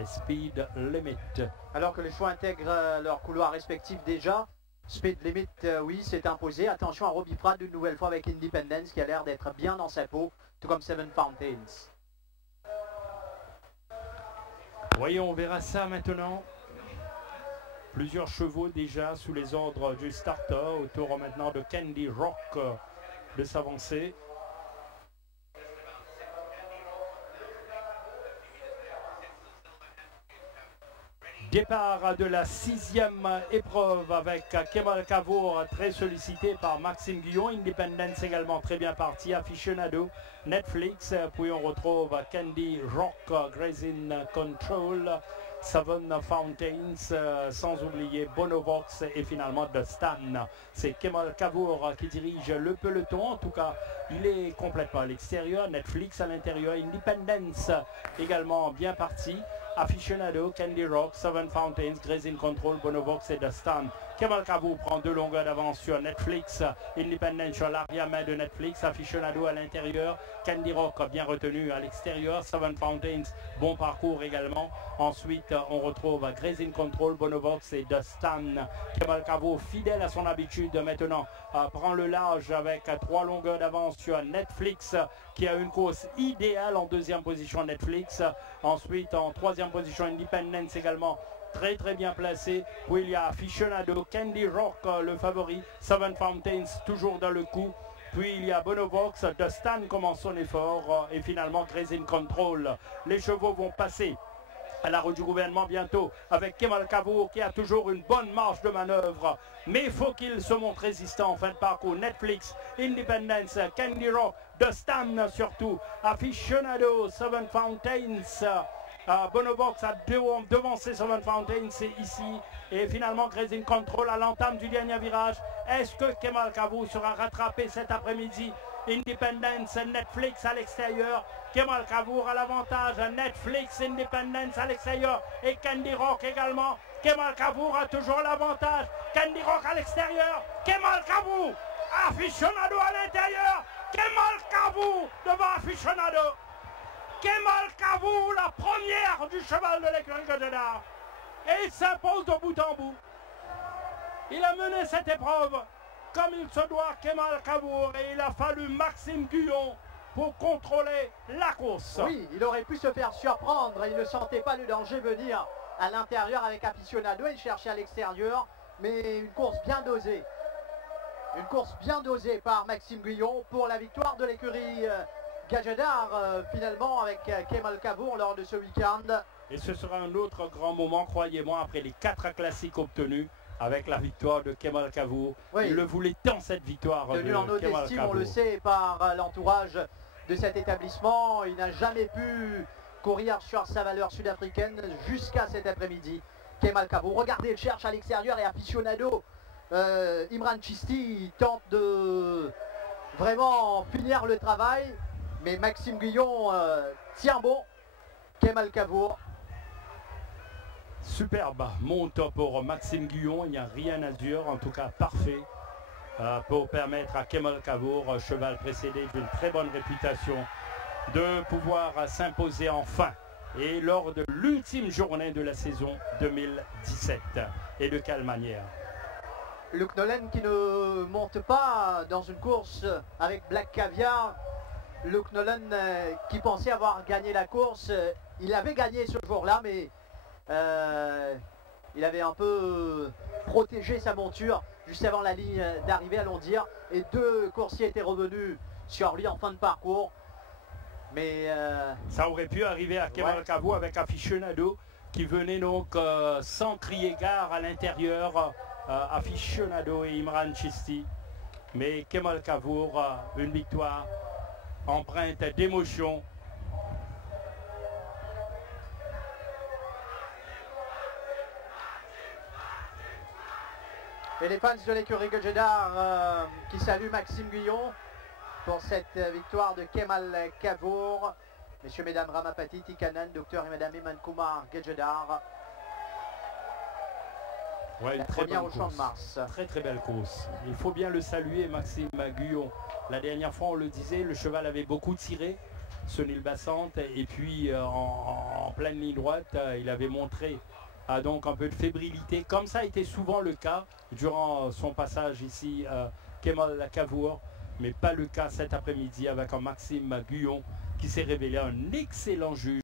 et Speed Limit. Alors que les chevaux intègrent leur couloir respectif déjà. Speed Limit, oui, s'est imposé. Attention à Robbie Pratt une nouvelle fois avec Independence qui a l'air d'être bien dans sa peau, tout comme Seven Fountains. Voyons, on verra ça maintenant. Plusieurs chevaux déjà sous les ordres du starter. Au tour maintenant de Candy Rock de s'avancer. Départ de la 6e épreuve avec Kemal Cavour très sollicité par Maxime Guyon. Independence également très bien parti. Aficionado, Netflix. Puis on retrouve Candy Rock, Grazing Control, Seven Fountains, sans oublier Bonovox et finalement The Stan. C'est Kemal Cavour qui dirige le peloton. En tout cas, il est complètement à l'extérieur. Netflix à l'intérieur. Independence également bien parti. Aficionado, Candy Rock, Seven Fountains, Grazing Control, Bonovox et The Stan. Kemal Cavour prend 2 longueurs d'avance sur Netflix. Independence sur l'arrière-main de Netflix. Aficionado à l'intérieur. Candy Rock bien retenu à l'extérieur. Seven Fountains, bon parcours également. Ensuite, on retrouve Grazing Control, Bonovox et The Stan. Kemal Cavour, fidèle à son habitude maintenant, prend le large avec 3 longueurs d'avance sur Netflix, qui a une course idéale en 2e position Netflix. Ensuite, en 3e position Independence également, très bien placé. Puis il y a Aficionado, Candy Rock le favori, Seven Fountains toujours dans le coup. Puis il y a Bonovox, The Stan commence son effort et finalement Grazing Control. Les chevaux vont passer à la roue du gouvernement bientôt avec Kemal Cavour qui a toujours une bonne marge de manœuvre, mais il faut qu'il se montre résistant en fin de parcours. Netflix, Independence, Candy Rock, The Stan surtout, Aficionado, Seven Fountains, Bonovox a devancé Seven Fountains ici et finalement Grazing Control à l'entame du dernier virage. Est-ce que Kemal Cavour sera rattrapé cet après-midi? Independence, Netflix à l'extérieur. Kemal Cavour à l'avantage. Netflix, Independence à l'extérieur. Et Candy Rock également. Kemal Cavour a toujours l'avantage. Candy Rock à l'extérieur. Kemal Cavour. Aficionado à l'intérieur. Kemal Cavour devant Aficionado. Kemal Cavour, la première du cheval de l'écurie Gadjadar. Et il s'impose de bout en bout. Il a mené cette épreuve comme il se doit, Kemal Cavour, et il a fallu Maxime Guyon pour contrôler la course. Oui, il aurait pu se faire surprendre, il ne sentait pas le danger venir à l'intérieur avec Aficionado, il cherchait à l'extérieur, mais une course bien dosée. Une course bien dosée par Maxime Guyon pour la victoire de l'écurie Gadjadar, finalement avec Kemal Cavour lors de ce week-end. Et ce sera un autre grand moment, croyez-moi, après les 4 classiques obtenus, avec la victoire de Kemal Cavour. Oui. Il le voulait tant, cette victoire tenu de en haute Kemal estime, Cavour. on le sait, par l'entourage de cet établissement. Il n'a jamais pu courir sur sa valeur sud-africaine jusqu'à cet après-midi. Kemal Cavour, regardez, il cherche à l'extérieur et Aficionado. Imran Chisti tente de vraiment finir le travail, mais Maxime Guyon tient bon. Kemal Cavour. Superbe monte pour Maxime Guyon, il n'y a rien à dire, en tout cas parfait pour permettre à Kemal Cavour, cheval précédé d'une très bonne réputation, de pouvoir s'imposer enfin et lors de l'ultime journée de la saison 2017. Et de quelle manière? Luke Nolan qui ne monte pas dans une course avec Black Caviar. Luke Nolan qui pensait avoir gagné la course, il avait gagné ce jour-là, mais il avait un peu protégé sa monture juste avant la ligne d'arrivée, allons dire, et 2 coursiers étaient revenus sur lui en fin de parcours. Mais ça aurait pu arriver à Kemal Cavour avec Aficionado qui venait donc sans crier gare à l'intérieur, Aficionado et Imran Chisti. Mais Kemal Cavour, une victoire empreinte d'émotion. et les fans de l'écurie Gadjadar qui saluent Maxime Guyon pour cette victoire de Kemal Cavour. Messieurs, mesdames, Ramapati, Tikanan, docteur et madame Iman Kumar Gadjadar. Ouais, la très première au bonne Champ de course. Mars. Très belle course. Il faut bien le saluer, Maxime Guyon. La dernière fois, on le disait, le cheval avait beaucoup tiré. Sunil Bassante. Et puis en pleine ligne droite, il avait montré donc un peu de fébrilité, comme ça a été souvent le cas durant son passage ici, Kemal Cavour, mais pas le cas cet après-midi avec un Maxime Guyon qui s'est révélé un excellent juge.